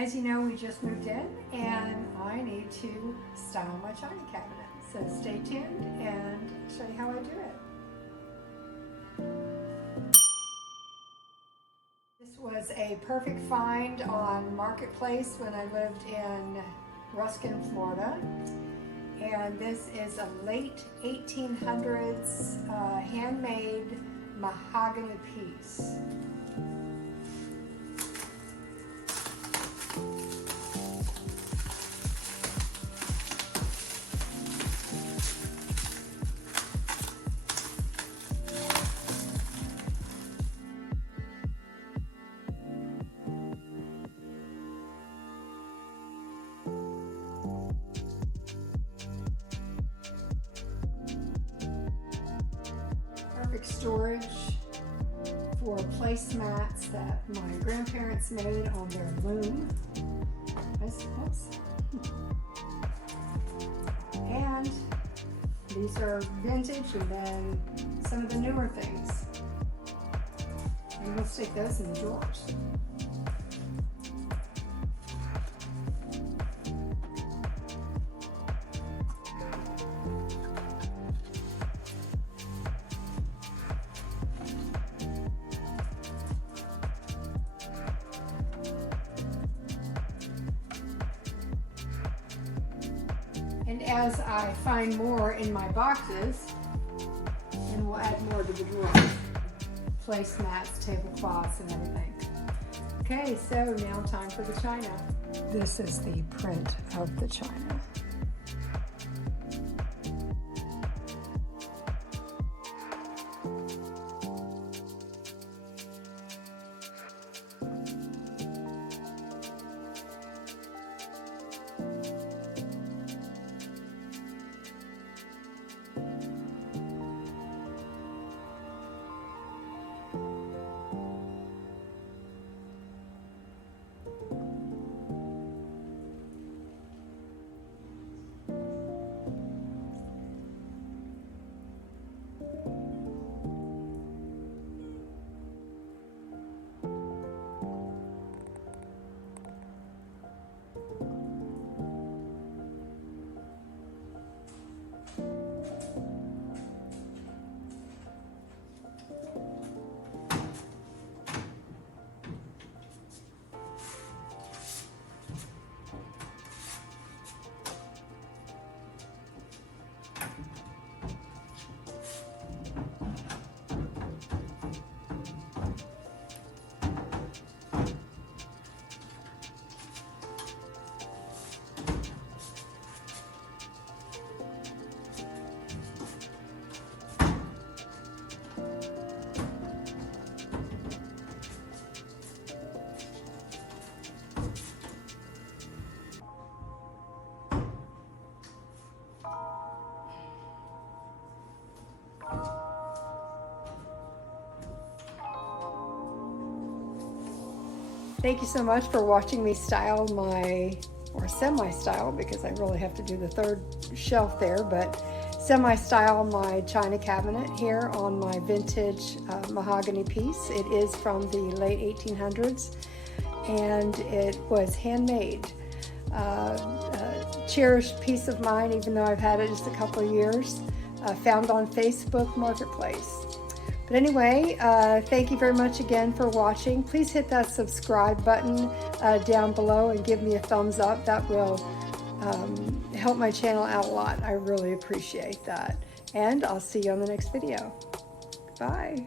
As you know, we just moved in and I need to style my china cabinet. So stay tuned and I'll show you how I do it. This was a perfect find on Marketplace when I lived in Ruskin, Florida. And this is a late 1800s handmade mahogany piece. Perfect storage for placemats that my grandparents made on their loom. Oops. And these are vintage, and then some of the newer things. And we'll stick those in the drawers. And as I find more in my boxes, and we'll add more to the drawers, placemats, tablecloths, and everything. Okay, so now time for the china. This is the print of the china. Thank you so much for watching me style or semi-style, because I really have to do the third shelf there, but semi-style my china cabinet here on my vintage mahogany piece. It is from the late 1800s and it was handmade. A cherished piece of mine, even though I've had it just a couple of years. Found on Facebook Marketplace. But anyway, thank you very much again for watching. Please hit that subscribe button down below and give me a thumbs up. That will help my channel out a lot. I really appreciate that. And I'll see you on the next video. Bye.